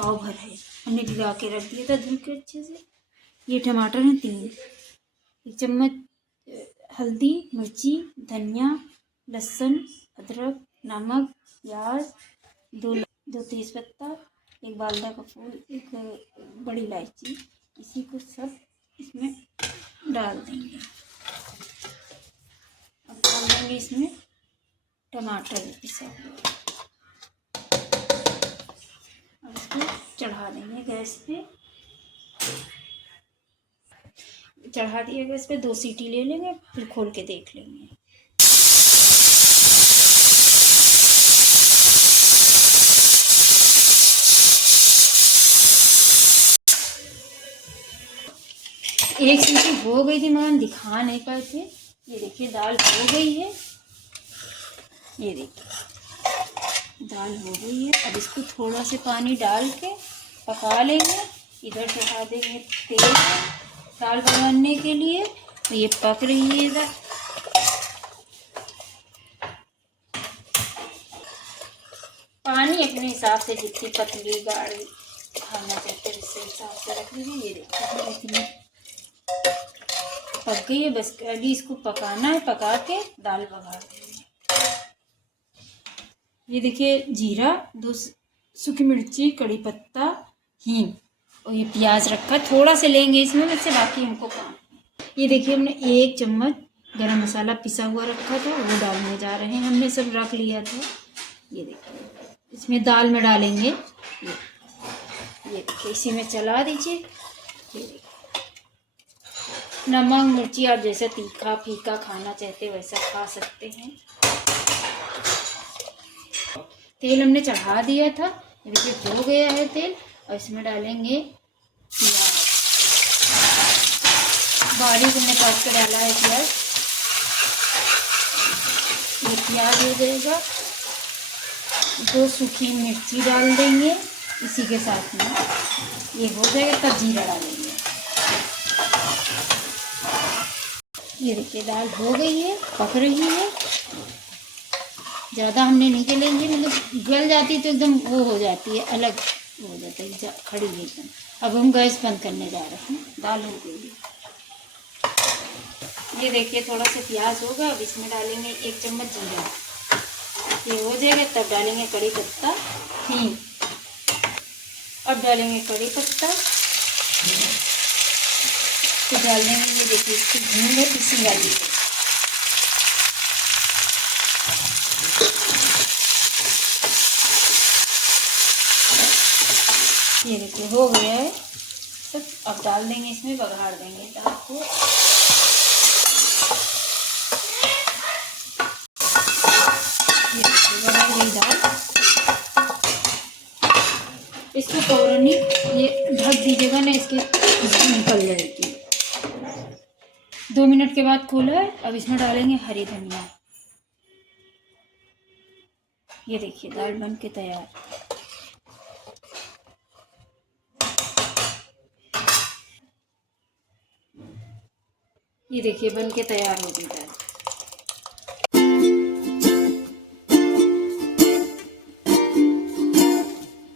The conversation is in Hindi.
पाव भर है, हमने भिगा के रख दिया था धुल के अच्छे से। ये टमाटर हैं 3, 1 चम्मच हल्दी, मिर्ची, धनिया, लहसुन, अदरक, नमक, प्याज, 2 तेज़पत्ता, 1 बालदा का फूल, 1 बड़ी इलायची। इसी को सब इसमें डाल देंगे। अब डाल देंगे इसमें टमाटर पिसा हुआ। अब इसको चढ़ा देंगे गैस पे, चढ़ा दिया गैस पे, 2 सीटी ले लेंगे, फिर खोल के देख लेंगे। एक सीटी हो गई थी मगर हम दिखा नहीं पाए थे। ये देखिए दाल हो गई है, ये देखिए दाल हो गई है। अब इसको थोड़ा से पानी डाल के पका लेंगे। इधर चढ़ा देंगे तेल दाल बनाने के लिए, तो ये पक रही है इधर। पानी अपने हिसाब से, जितनी पतली गाढ़ी खाना चाहते हैं उससे हिसाब से रख लीजिए। ये देखिए पक गई है, बस अभी इसको पकाना है, पका के दाल पका देंगे। ये देखिए जीरा, 2 सूखी मिर्ची, कड़ी पत्ता, हींग और ये प्याज रखा, थोड़ा से लेंगे इसमें, वैसे बाकी हमको काम। ये देखिए हमने 1 चम्मच गरम मसाला पिसा हुआ रखा था, वो डालने जा रहे हैं। हमने सब रख लिया था। ये देखिए इसमें दाल में डालेंगे। ये देखिए इसी में चला दीजिए। ये देखिए नमक मिर्ची आप जैसा तीखा फीका खाना चाहते वैसा खा सकते हैं। तेल हमने चढ़ा दिया था, ये देखिए हो गया है तेल। और इसमें डालेंगे प्याज, बारीक हमने काट कर डाला है प्याज। ये प्याज हो जाएगा, 2 सूखी मिर्ची डाल देंगे इसी के साथ में। ये हो जाएगा तब जीरा डालेंगे। ये देखिए दाल हो गई है, पक रही है। ज़्यादा हमने नहीं गलेंगे, मतलब गल जाती है तो एकदम वो हो जाती है, अलग हो जाता है, खड़ी है एकदम। अब हम गैस बंद करने जा रहे हैं। दाल हो गई है। ये देखिए थोड़ा सा प्याज हो गया। अब इसमें डालेंगे 1 चम्मच जीरा। ये हो जाएगा तब डालेंगे कड़ी पत्ता, हींग। अब डालेंगे कड़ी पत्ता, तो डाल देंगे ये देखिए इसकी हींग है पिसी वाली। ये देखिए हो गया है सब। अब डाल देंगे इसमें, बघाड़ देंगे दाल को। ये देखिए बघाड़ गई दाल। इसको फौरन ही ये ढक दीजिएगा ना, इसके निकल जाएगी। 2 मिनट के बाद खोला है। अब इसमें डालेंगे हरी धनिया। ये देखिए दाल बन के तैयार। ये देखिए बन के तैयार हो गई दाल।